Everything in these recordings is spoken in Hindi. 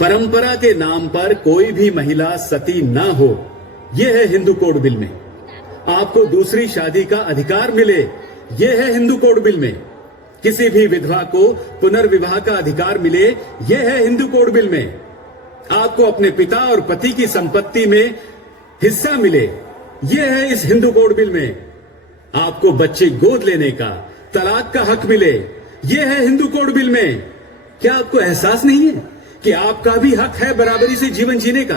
परंपरा के नाम पर कोई भी महिला सती ना हो, यह है हिंदू कोड बिल में। आपको दूसरी शादी का अधिकार मिले, यह है हिंदू कोड बिल में। किसी भी विधवा को पुनर्विवाह का अधिकार मिले, यह है हिंदू कोड बिल में। आपको अपने पिता और पति की संपत्ति में हिस्सा मिले, यह है इस हिंदू कोड बिल में। आपको बच्चे गोद लेने का, तलाक का हक मिले, यह है हिंदू कोड बिल में। क्या आपको एहसास नहीं है कि आपका भी हक है बराबरी से जीवन जीने का,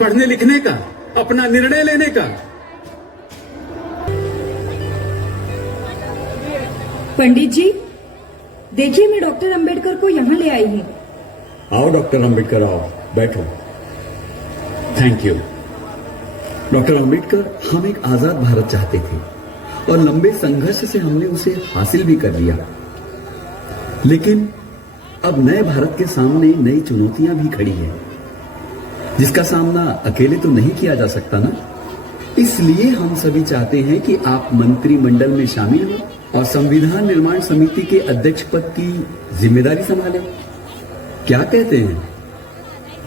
पढ़ने लिखने का, अपना निर्णय लेने का? पंडित जी, देखिए मैं डॉक्टर अंबेडकर को यहाँ ले आई हूँ। आओ डॉक्टर अंबेडकर, आओ, बैठो। Thank you. डॉक्टर अंबेडकर, हम एक आजाद भारत चाहते थे और लंबे संघर्ष से हमने उसे हासिल भी कर लिया। लेकिन अब नए भारत के सामने नई चुनौतियां भी खड़ी हैं, जिसका सामना अकेले तो नहीं किया जा सकता ना। इसलिए हम सभी चाहते हैं कि आप मंत्रिमंडल में शामिल हो और संविधान निर्माण समिति के अध्यक्ष पद की जिम्मेदारी संभालें। क्या कहते हैं?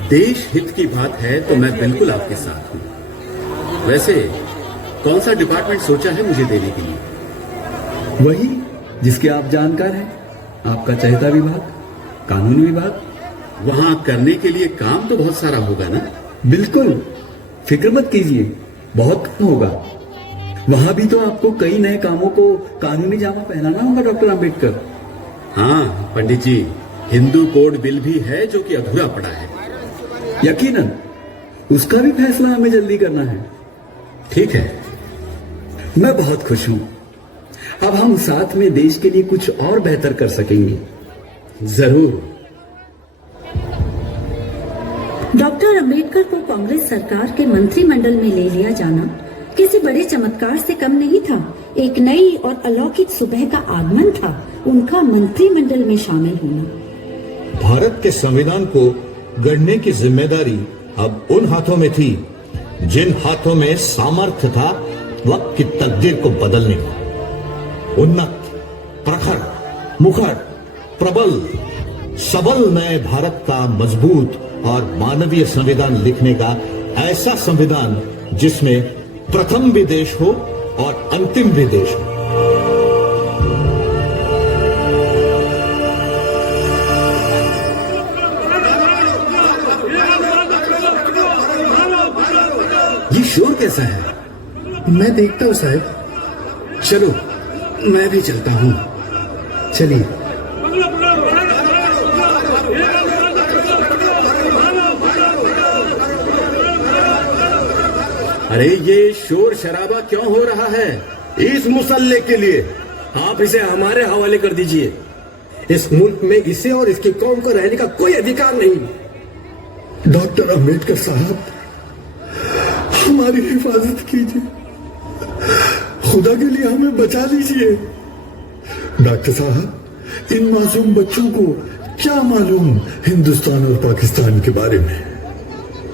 देश हित की बात है तो मैं बिल्कुल आपके साथ हूं। वैसे कौन सा डिपार्टमेंट सोचा है मुझे देने के लिए? वही जिसके आप जानकार हैं, आपका चहेता विभाग, कानून विभाग। वहां करने के लिए काम तो बहुत सारा होगा ना? बिल्कुल, फिक्र मत कीजिए, बहुत कम होगा। वहां भी तो आपको कई नए कामों को कानूनी जामा पहनाना होगा डॉक्टर अंबेडकर। हाँ पंडित जी, हिंदू कोड बिल भी है जो कि अधूरा पड़ा है। यकीनन उसका भी फैसला हमें जल्दी करना है। ठीक है। मैं बहुत खुश हूं। अब हम साथ में देश के लिए कुछ और बेहतर कर सकेंगे। जरूर। डॉक्टर अंबेडकर को कांग्रेस सरकार के मंत्रिमंडल में ले लिया जाना किसी बड़े चमत्कार से कम नहीं था। एक नई और अलौकिक सुबह का आगमन था उनका मंत्रिमंडल में शामिल होना। भारत के संविधान को गढ़ने की जिम्मेदारी अब उन हाथों में थी जिन हाथों में सामर्थ्य था वक्त की तकदीर को बदलने का। उन्नत, प्रखर, मुखर, प्रबल, सबल नए भारत का मजबूत और मानवीय संविधान लिखने का, ऐसा संविधान जिसमें प्रथम भी देश हो और अंतिम भी देश हो। ये शोर कैसा है? मैं देखता हूँ साहब। चलो मैं भी चलता हूँ। चलिए। अरे ये शोर शराबा क्यों हो रहा है? इस मुसल्ले के लिए आप इसे हमारे हवाले कर दीजिए। इस मुल्क में इसे और इसकी कौम को रहने का कोई अधिकार नहीं। डॉक्टर अंबेडकर साहब, हमारी हिफाजत कीजिए, खुदा के लिए हमें बचा लीजिए। डॉक्टर साहब, इन मासूम बच्चों को क्या मालूम हिंदुस्तान और पाकिस्तान के बारे में।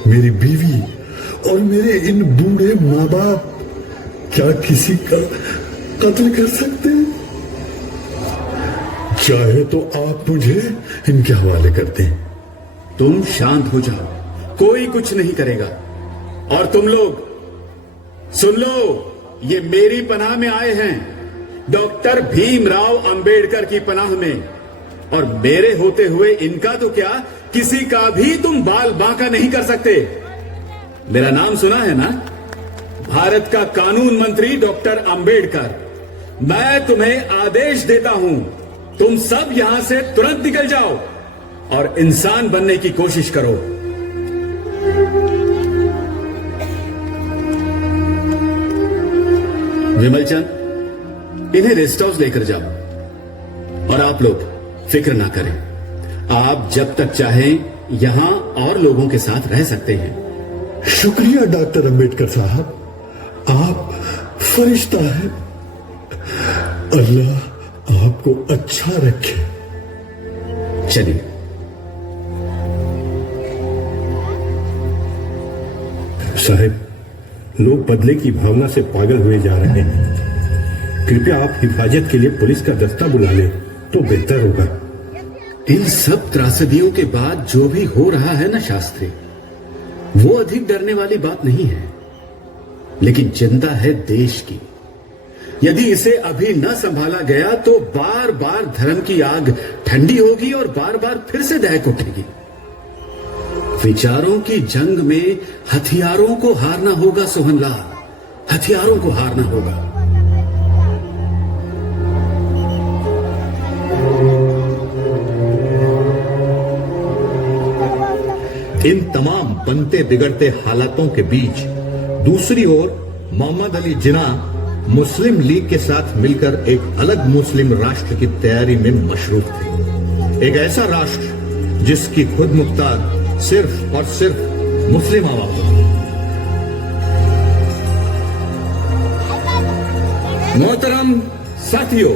मेरी बीवी और मेरे इन बूढ़े माँ बाप क्या किसी का कत्ल कर सकते हैं? चाहे तो आप मुझे इनके हवाले कर दें। तुम शांत हो जाओ, कोई कुछ नहीं करेगा। और तुम लोग सुन लो, ये मेरी पनाह में आए हैं, डॉक्टर भीमराव अंबेडकर की पनाह में। और मेरे होते हुए इनका तो क्या, किसी का भी तुम बाल बांका नहीं कर सकते। मेरा नाम सुना है ना? भारत का कानून मंत्री डॉक्टर अंबेडकर। मैं तुम्हें आदेश देता हूं, तुम सब यहां से तुरंत निकल जाओ और इंसान बनने की कोशिश करो। विमलचंद, इन्हें रेस्ट हाउस लेकर जाओ। और आप लोग फिक्र ना करें, आप जब तक चाहें यहां और लोगों के साथ रह सकते हैं। शुक्रिया डॉक्टर अंबेडकर साहब, आप फरिश्ता हैं। अल्लाह आपको अच्छा रखे। चलिए। साहब, लोग बदले की भावना से पागल हुए जा रहे हैं। कृपया आप हिफाजत के लिए पुलिस का दस्ता बुला लें तो बेहतर होगा। इन सब त्रासदियों के बाद जो भी हो रहा है ना शास्त्री, वो अधिक डरने वाली बात नहीं है, लेकिन चिंता है देश की। यदि इसे अभी न संभाला गया तो बार बार धर्म की आग ठंडी होगी और बार बार फिर से दहक उठेगी। विचारों की जंग में हथियारों को हारना होगा सोहनलाल, हथियारों को हारना होगा। इन तमाम बनते बिगड़ते हालातों के बीच दूसरी ओर मोहम्मद अली जिन्ना मुस्लिम लीग के साथ मिलकर एक अलग मुस्लिम राष्ट्र की तैयारी में मशरूफ थे। एक ऐसा राष्ट्र जिसकी खुद मुख्तार सिर्फ और सिर्फ मुस्लिम आवाम हो। मोहतरम साथियों,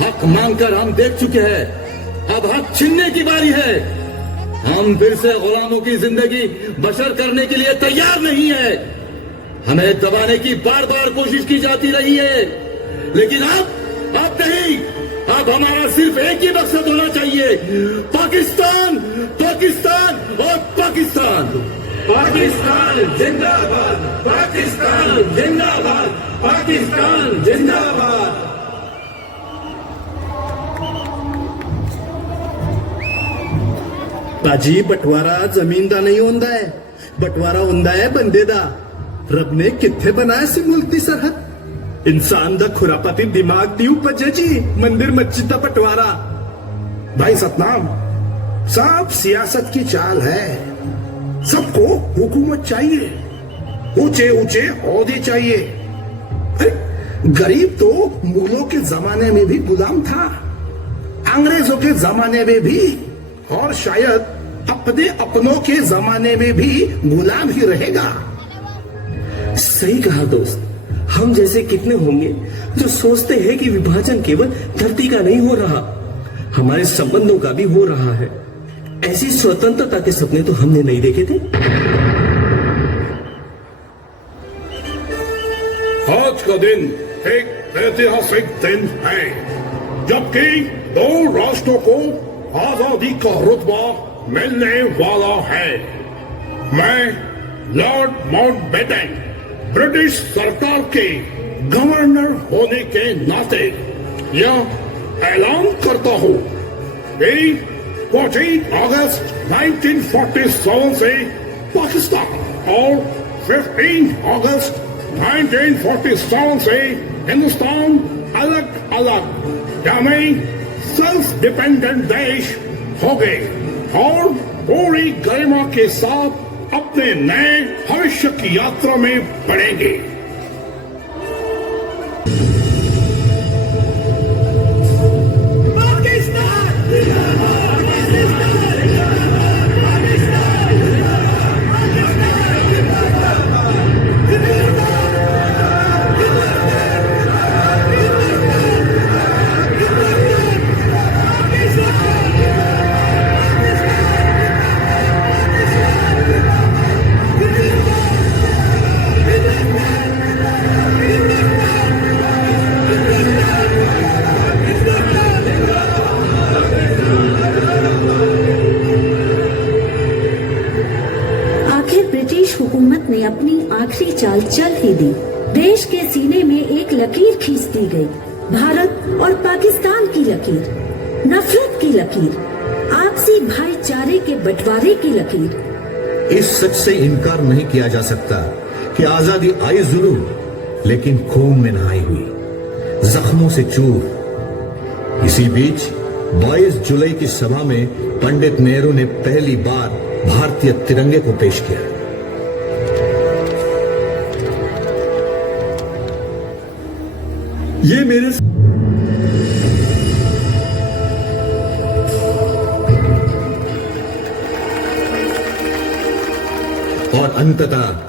हक मांगकर हम देख चुके हैं, अब हक छीनने की बारी है। हम फिर से गुलामों की जिंदगी बसर करने के लिए तैयार नहीं है। हमें दबाने की बार बार कोशिश की जाती रही है, लेकिन अब नहीं। अब हमारा सिर्फ एक ही मकसद होना चाहिए, पाकिस्तान, पाकिस्तान और पाकिस्तान। पाकिस्तान जिंदाबाद, पाकिस्तान जिंदाबाद, पाकिस्तान जिंदाबाद। बाजी बंटवारा जमीन दा नहीं होंदा है, बंटवारा होंदा है बंदे दा। रब ने किथे बनाया सी मुल्क दी सरहद? इंसान दा खुरापाती दिमाग दी उपज है जी मंदिर मस्जिद दा बंटवारा। भाई सतनाम, सब सियासत की चाल है। सबको हुकूमत चाहिए, ऊंचे ऊंचे ओहदे चाहिए। अरे, गरीब तो मुगलों के जमाने में भी गुलाम था, अंग्रेजों के जमाने में भी, और शायद अपने अपनों के जमाने में भी गुलाम ही रहेगा। सही कहा दोस्त। हम जैसे कितने होंगे जो सोचते हैं कि विभाजन केवल धरती का नहीं हो रहा, हमारे संबंधों का भी हो रहा है। ऐसी स्वतंत्रता के सपने तो हमने नहीं देखे थे। आज का दिन एक ऐतिहासिक दिन है, जबकि दो राष्ट्रों को आजादी का रुतबा मिलने वाला है। मैं लॉर्ड माउंटबेटन ब्रिटिश सरकार के गवर्नर होने के नाते यह ऐलान करता हूं कि 14 अगस्त 1947 से पाकिस्तान और 15 अगस्त 1947 से हिंदुस्तान अलग अलग यानी सेल्फ डिपेंडेंट देश हो गए और पूरी गरिमा के साथ अपने नए भविष्य की यात्रा में बढ़ेंगे। ने अपनी आखिरी चाल चल ही दी। देश के सीने में एक लकीर खींच दी गई, भारत और पाकिस्तान की लकीर, नफरत की लकीर, आपसी भाईचारे के बंटवारे की लकीर। इस सच से इनकार नहीं किया जा सकता कि आजादी आई जरूर, लेकिन खून में नहाई हुई, जख्मों से चूर। इसी बीच 22 जुलाई की सभा में पंडित नेहरू ने पहली बार भारतीय तिरंगे को पेश किया। ये मेरे और अंततः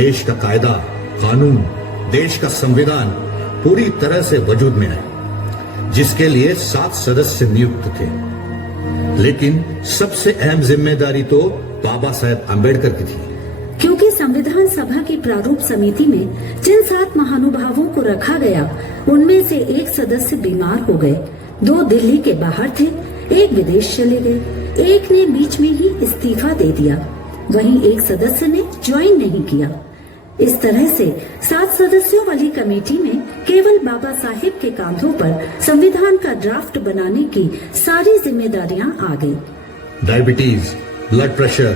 देश का कायदा, कानून, देश का संविधान पूरी तरह से वजूद में आए, जिसके लिए 7 सदस्य नियुक्त थे। लेकिन सबसे अहम जिम्मेदारी तो बाबा साहेब आंबेडकर की थी। क्योंकि संविधान सभा की प्रारूप समिति में जिन 7 महानुभावों को रखा गया, उनमें से एक सदस्य बीमार हो गए, 2 दिल्ली के बाहर थे, 1 विदेश चले गए, एक ने बीच में ही इस्तीफा दे दिया, वहीं एक सदस्य ने ज्वाइन नहीं किया। इस तरह से 7 सदस्यों वाली कमेटी में केवल बाबा साहेब के कांधों पर संविधान का ड्राफ्ट बनाने की सारी जिम्मेदारियां आ गई। डायबिटीज, ब्लड प्रेशर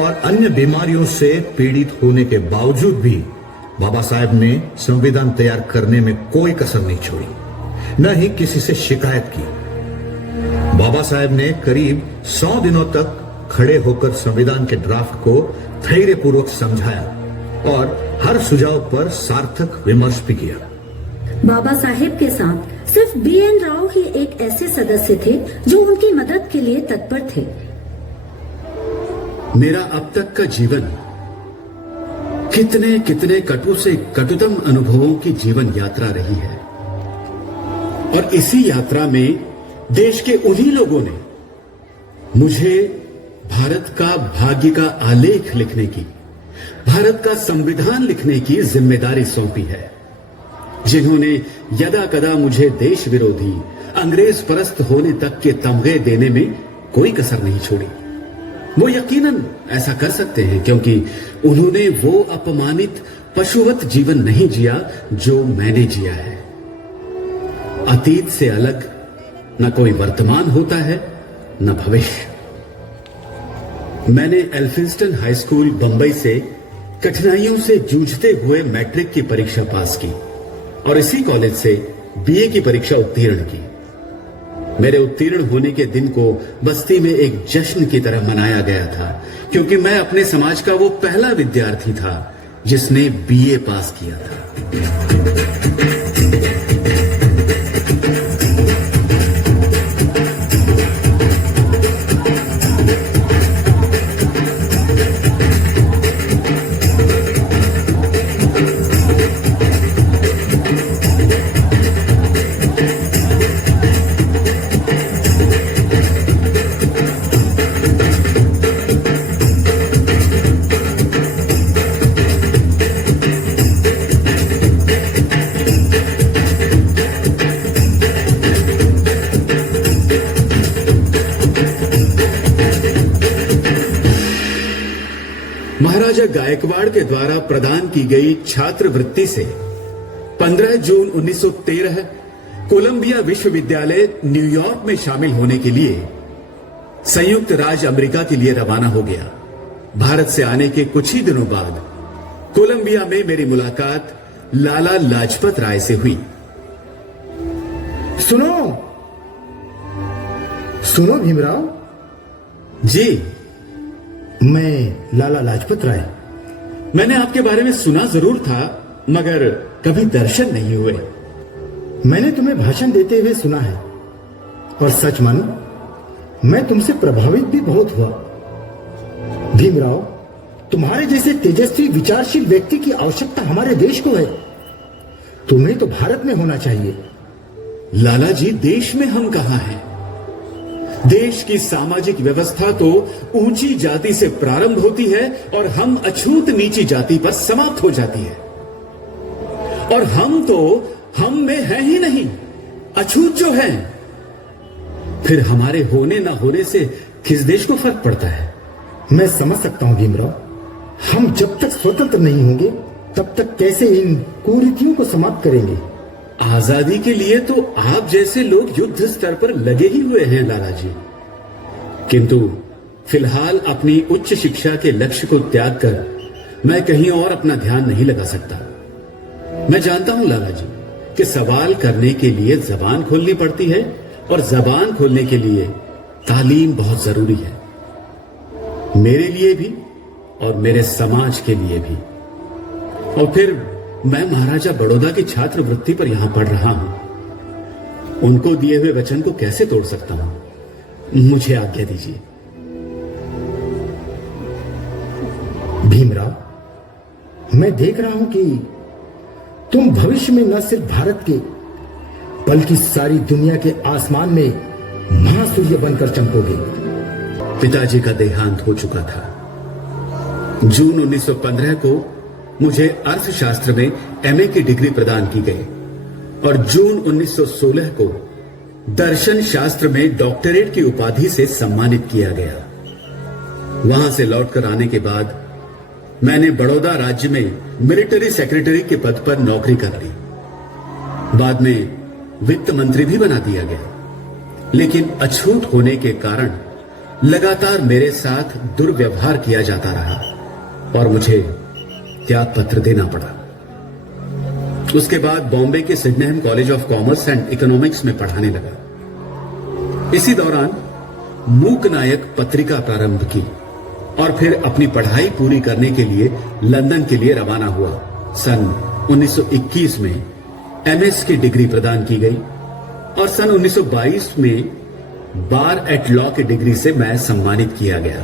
और अन्य बीमारियों से पीड़ित होने के बावजूद भी बाबा साहेब ने संविधान तैयार करने में कोई कसर नहीं छोड़ी, न ही किसी से शिकायत की। बाबा साहेब ने करीब 100 दिनों तक खड़े होकर संविधान के ड्राफ्ट को धैर्यपूर्वक समझाया और हर सुझाव पर सार्थक विमर्श भी किया। बाबा साहेब के साथ सिर्फ BN राव ही एक ऐसे सदस्य थे जो उनकी मदद के लिए तत्पर थे। मेरा अब तक का जीवन कितने कितने कटु से कटुतम अनुभवों की जीवन यात्रा रही है, और इसी यात्रा में देश के उन्हीं लोगों ने मुझे भारत का भाग्य का आलेख लिखने की, भारत का संविधान लिखने की जिम्मेदारी सौंपी है, जिन्होंने यदा कदा मुझे देश विरोधी, अंग्रेज परस्त होने तक के तमगे देने में कोई कसर नहीं छोड़ी। वो यकीनन ऐसा कर सकते हैं, क्योंकि उन्होंने वो अपमानित पशुवत जीवन नहीं जिया जो मैंने जिया है। अतीत से अलग न कोई वर्तमान होता है, न भविष्य। मैंने एल्फिंस्टन हाई स्कूल बंबई से कठिनाइयों से जूझते हुए मैट्रिक की परीक्षा पास की और इसी कॉलेज से BA की परीक्षा उत्तीर्ण की। मेरे उत्तीर्ण होने के दिन को बस्ती में एक जश्न की तरह मनाया गया था, क्योंकि मैं अपने समाज का वो पहला विद्यार्थी था जिसने BA पास किया था। महाराजा गायकवाड़ के द्वारा प्रदान की गई छात्रवृत्ति से 15 जून 1913 कोलंबिया विश्वविद्यालय न्यूयॉर्क में शामिल होने के लिए संयुक्त राज्य अमेरिका के लिए रवाना हो गया। भारत से आने के कुछ ही दिनों बाद कोलंबिया में मेरी मुलाकात लाला लाजपत राय से हुई। सुनो सुनो भीमराव जी। मैं लाला लाजपत राय। मैंने आपके बारे में सुना जरूर था, मगर कभी दर्शन नहीं हुए। मैंने तुम्हें भाषण देते हुए सुना है, और सच मानो मैं तुमसे प्रभावित भी बहुत हुआ। भीमराव, तुम्हारे जैसे तेजस्वी विचारशील व्यक्ति की आवश्यकता हमारे देश को है। तुम्हें तो भारत में होना चाहिए। लाला जी, देश में हम कहां हैं? देश की सामाजिक व्यवस्था तो ऊंची जाति से प्रारंभ होती है और हम अछूत नीची जाति पर समाप्त हो जाती है, और हम में है ही नहीं, अछूत जो है। फिर हमारे होने ना होने से किस देश को फर्क पड़ता है? मैं समझ सकता हूं भीमराव। हम जब तक स्वतंत्र नहीं होंगे तब तक कैसे इन कुरीतियों को समाप्त करेंगे? आजादी के लिए तो आप जैसे लोग युद्ध स्तर पर लगे ही हुए हैं लाला जी, किंतु फिलहाल अपनी उच्च शिक्षा के लक्ष्य को त्याग कर मैं कहीं और अपना ध्यान नहीं लगा सकता। मैं जानता हूं लाला जी कि सवाल करने के लिए जबान खोलनी पड़ती है, और जबान खोलने के लिए तालीम बहुत जरूरी है, मेरे लिए भी और मेरे समाज के लिए भी। और फिर मैं महाराजा बड़ौदा की छात्रवृत्ति पर यहां पढ़ रहा हूं। उनको दिए हुए वचन को कैसे तोड़ सकता हूं? मुझे आज्ञा दीजिए। मैं देख रहा हूं कि तुम भविष्य में न सिर्फ भारत के बल्कि सारी दुनिया के आसमान में महासूर्य बनकर चमकोगे। पिताजी का देहांत हो चुका था। जून 1915 को मुझे अर्थशास्त्र में एमए की डिग्री प्रदान की गई और जून 1916 को दर्शन शास्त्र में डॉक्टरेट की उपाधि से सम्मानित किया गया। वहां से लौटकर आने के बाद मैंने बड़ौदा राज्य में मिलिट्री सेक्रेटरी के पद पर नौकरी कर ली। बाद में वित्त मंत्री भी बना दिया गया, लेकिन अछूत होने के कारण लगातार मेरे साथ दुर्व्यवहार किया जाता रहा और मुझे त्याग पत्र देना पड़ा। उसके बाद बॉम्बे के Sydenham college of commerce and economics में पढ़ाने लगा। इसी दौरान मूक नायक पत्रिका प्रारंभ की और फिर अपनी पढ़ाई पूरी करने के लिए लंदन के लिए रवाना हुआ। सन 1921 में एमएस की डिग्री प्रदान की गई और सन 1922 में बार एट लॉ की डिग्री से मैं सम्मानित किया गया।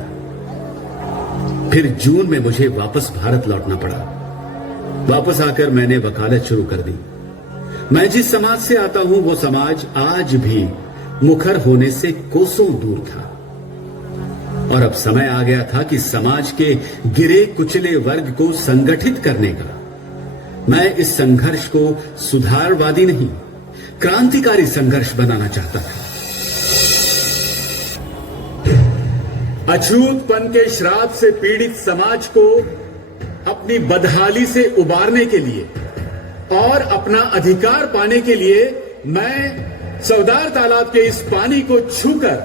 फिर जून में मुझे वापस भारत लौटना पड़ा। वापस आकर मैंने वकालत शुरू कर दी। मैं जिस समाज से आता हूं वो समाज आज भी मुखर होने से कोसों दूर था और अब समय आ गया था कि समाज के गिरे कुचले वर्ग को संगठित करने का। मैं इस संघर्ष को सुधारवादी नहीं, क्रांतिकारी संघर्ष बनाना चाहता था। अछूतपन के श्राप से पीड़ित समाज को अपनी बदहाली से उबारने के लिए और अपना अधिकार पाने के लिए मैं चौदार तालाब के इस पानी को छूकर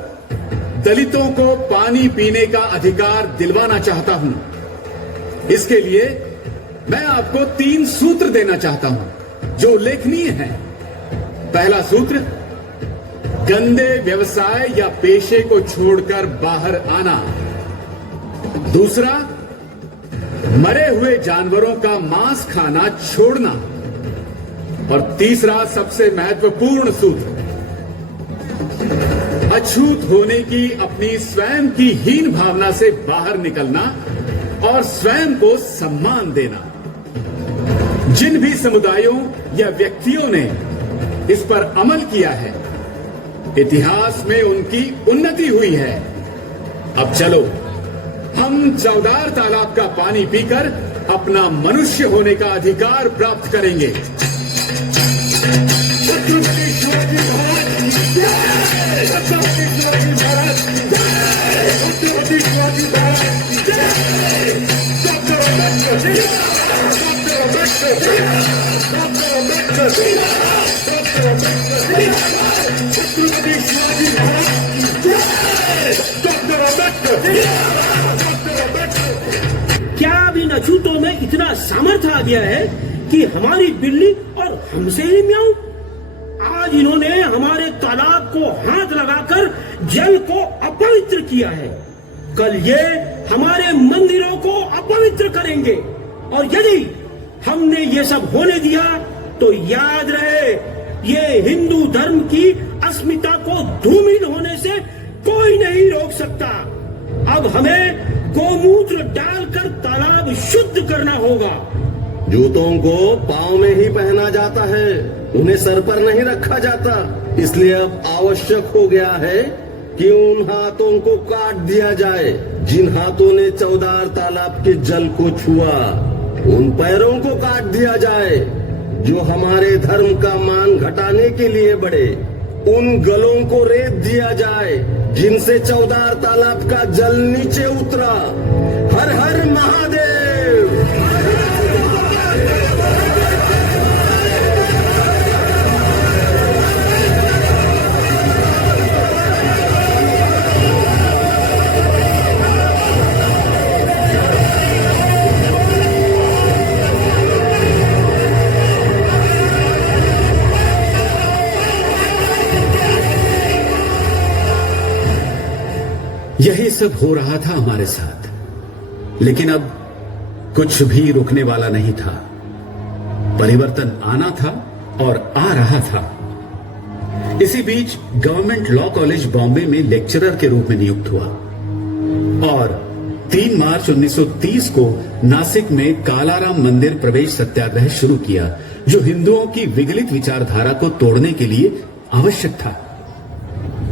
दलितों को पानी पीने का अधिकार दिलवाना चाहता हूं। इसके लिए मैं आपको 3 सूत्र देना चाहता हूं जो उल्लेखनीय हैं। पहला सूत्र, गंदे व्यवसाय या पेशे को छोड़कर बाहर आना। दूसरा, मरे हुए जानवरों का मांस खाना छोड़ना। और तीसरा सबसे महत्वपूर्ण सूत्र, अछूत होने की अपनी स्वयं की हीन भावना से बाहर निकलना और स्वयं को सम्मान देना। जिन भी समुदायों या व्यक्तियों ने इस पर अमल किया है, इतिहास में उनकी उन्नति हुई है। अब चलो हम चौदार तालाब का पानी पीकर अपना मनुष्य होने का अधिकार प्राप्त करेंगे। क्या अब इन अछूतों में इतना सामर्थ्य आ गया है कि हमारी बिल्ली और हमसे ही म्याऊं? आज इन्होंने हमारे तालाब को हाथ लगाकर जल को अपवित्र किया है। कल ये हमारे मंदिरों को अपवित्र करेंगे और यदि हमने ये सब होने दिया तो याद रहे, ये हिंदू धर्म की अस्मिता को धूमिल होने से कोई नहीं रोक सकता। अब हमें गोमूत्र डालकर तालाब शुद्ध करना होगा। जूतों को पांव में ही पहना जाता है, उन्हें सर पर नहीं रखा जाता। इसलिए अब आवश्यक हो गया है कि उन हाथों को काट दिया जाए जिन हाथों ने चौदार तालाब के जल को छुआ। उन पैरों को काट दिया जाए जो हमारे धर्म का मान घटाने के लिए बढ़े। उन गलों को रेत दिया जाए जिनसे चौदार तालाब का जल नीचे उतरा। हर हर महादेव। यही सब हो रहा था हमारे साथ, लेकिन अब कुछ भी रुकने वाला नहीं था। परिवर्तन आना था और आ रहा था। इसी बीच गवर्नमेंट लॉ कॉलेज बॉम्बे में लेक्चरर के रूप में नियुक्त हुआ और 3 मार्च 1930 को नासिक में कालाराम मंदिर प्रवेश सत्याग्रह शुरू किया, जो हिंदुओं की विगलित विचारधारा को तोड़ने के लिए आवश्यक था।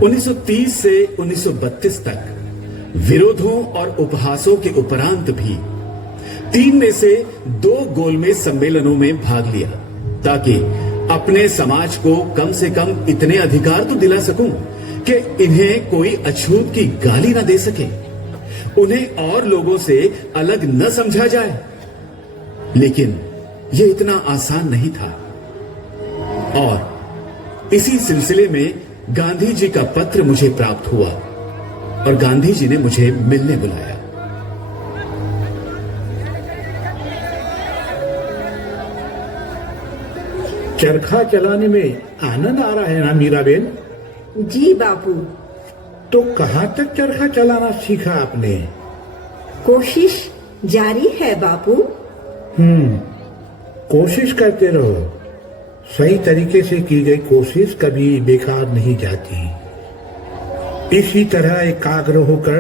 1930 से 1932 तक विरोधों और उपहासों के उपरांत भी 3 में से 2 गोलमेज सम्मेलनों में भाग लिया, ताकि अपने समाज को कम से कम इतने अधिकार तो दिला सकूं कि इन्हें कोई अछूत की गाली न दे सके, उन्हें और लोगों से अलग न समझा जाए। लेकिन यह इतना आसान नहीं था, और इसी सिलसिले में गांधी जी का पत्र मुझे प्राप्त हुआ और गांधी जी ने मुझे मिलने बुलाया। चरखा चलाने में आनंद आ रहा है ना मीराबेन? जी बापू। तो कहाँ तक चरखा चलाना सीखा आपने? कोशिश जारी है बापू। कोशिश करते रहो। सही तरीके से की गई कोशिश कभी बेकार नहीं जाती। इसी तरह एकाग्र होकर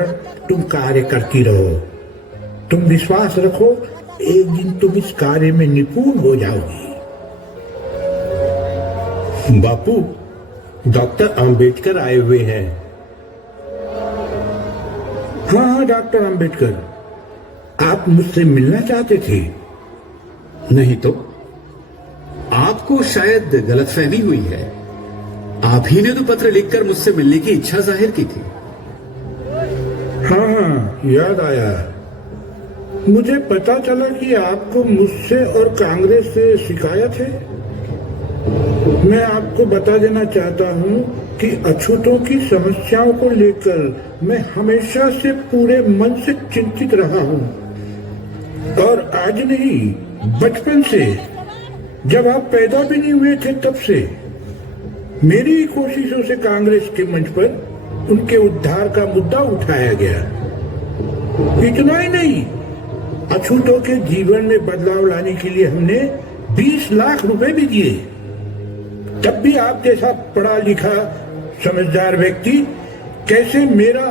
तुम कार्य करती रहो। तुम विश्वास रखो, एक दिन तुम इस कार्य में निपुण हो जाओगी। बापू, डॉक्टर अंबेडकर आए हुए हैं। हाँ, डॉक्टर अंबेडकर, आप मुझसे मिलना चाहते थे? नहीं तो आपको शायद गलतफहमी हुई है। आप ही ने तो पत्र लिखकर मुझसे मिलने की इच्छा जाहिर की थी। हाँ, याद आया। मुझे पता चला कि आपको मुझसे और कांग्रेस से शिकायत है। मैं आपको बता देना चाहता हूँ कि अछूतों की समस्याओं को लेकर मैं हमेशा से पूरे मन से चिंतित रहा हूँ, और आज नहीं, बचपन से, जब आप पैदा भी नहीं हुए थे तब से। मेरी कोशिशों से कांग्रेस के मंच पर उनके उद्धार का मुद्दा उठाया गया। इतना ही नहीं, अछूतों के जीवन में बदलाव लाने के लिए हमने 20 लाख रुपए भी दिए। तब भी आप जैसा पढ़ा लिखा समझदार व्यक्ति कैसे मेरा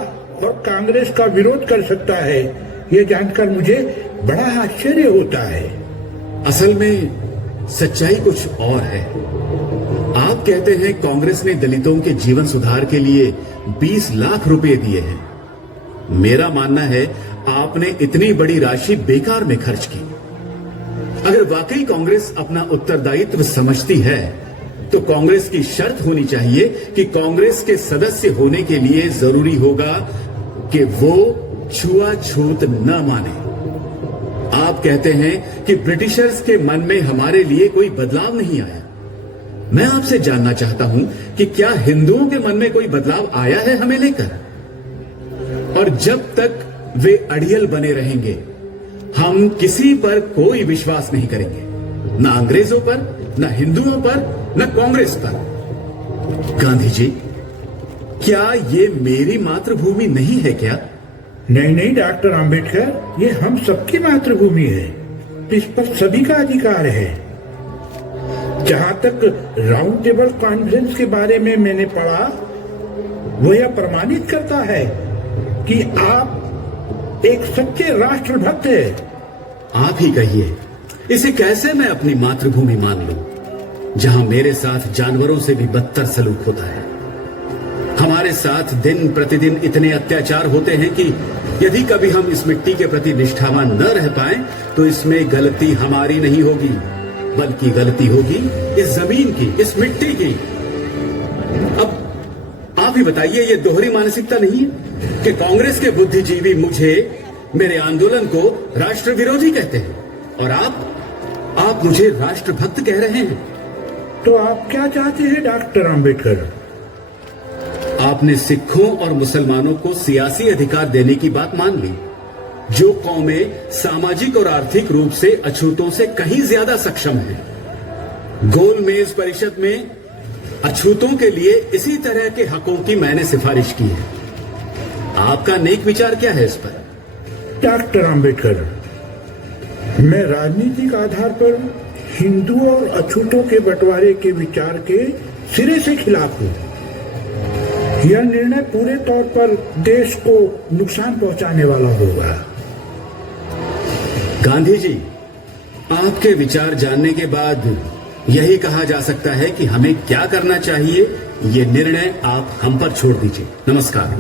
और कांग्रेस का विरोध कर सकता है, ये जानकर मुझे बड़ा आश्चर्य होता है। असल में सच्चाई कुछ और है। आप कहते हैं कांग्रेस ने दलितों के जीवन सुधार के लिए 20 लाख रुपए दिए हैं। मेरा मानना है आपने इतनी बड़ी राशि बेकार में खर्च की। अगर वाकई कांग्रेस अपना उत्तरदायित्व समझती है तो कांग्रेस की शर्त होनी चाहिए कि कांग्रेस के सदस्य होने के लिए जरूरी होगा कि वो छुआछूत न माने। आप कहते हैं कि ब्रिटिशर्स के मन में हमारे लिए कोई बदलाव नहीं आया। मैं आपसे जानना चाहता हूं कि क्या हिंदुओं के मन में कोई बदलाव आया है हमें लेकर? और जब तक वे अड़ियल बने रहेंगे, हम किसी पर कोई विश्वास नहीं करेंगे, न अंग्रेजों पर, न हिंदुओं पर, न कांग्रेस पर। गांधी जी, क्या ये मेरी मातृभूमि नहीं है क्या? नहीं नहीं डॉक्टर अंबेडकर, ये हम सबकी मातृभूमि है। इस पर सभी का अधिकार है। जहां तक राउंड टेबल कॉन्फ्रेंस के बारे में मैंने पढ़ा, वो यह प्रमाणित करता है कि आप एक सच्चे राष्ट्रभक्त है। आप ही कहिए, इसे कैसे मैं अपनी मातृभूमि मान लूं, जहां मेरे साथ जानवरों से भी बदतर सलूक होता है। हमारे साथ दिन प्रतिदिन इतने अत्याचार होते हैं कि यदि कभी हम इस मिट्टी के प्रति निष्ठावान न रह पाए तो इसमें गलती हमारी नहीं होगी, बल्कि गलती होगी इस जमीन की, इस मिट्टी की। अब आप ही बताइए, ये दोहरी मानसिकता नहीं है कि कांग्रेस के बुद्धिजीवी मुझे, मेरे आंदोलन को राष्ट्र विरोधी कहते हैं, और आप मुझे राष्ट्रभक्त कह रहे हैं? तो आप क्या चाहते हैं डॉक्टर अंबेडकर? आपने सिखों और मुसलमानों को सियासी अधिकार देने की बात मान ली। जो कौमें सामाजिक और आर्थिक रूप से अछूतों से कहीं ज्यादा सक्षम हैं, गोलमेज परिषद में अछूतों के लिए इसी तरह के हकों की मैंने सिफारिश की है। आपका नेक विचार क्या है इस पर? डॉक्टर अंबेडकर, मैं राजनीतिक आधार पर हिंदुओं और अछूतों के बंटवारे के विचार के सिरे से खिलाफ हूं। यह निर्णय पूरे तौर पर देश को नुकसान पहुंचाने वाला होगा। गांधी जी, आपके विचार जानने के बाद यही कहा जा सकता है कि हमें क्या करना चाहिए, ये निर्णय आप हम पर छोड़ दीजिए। नमस्कार।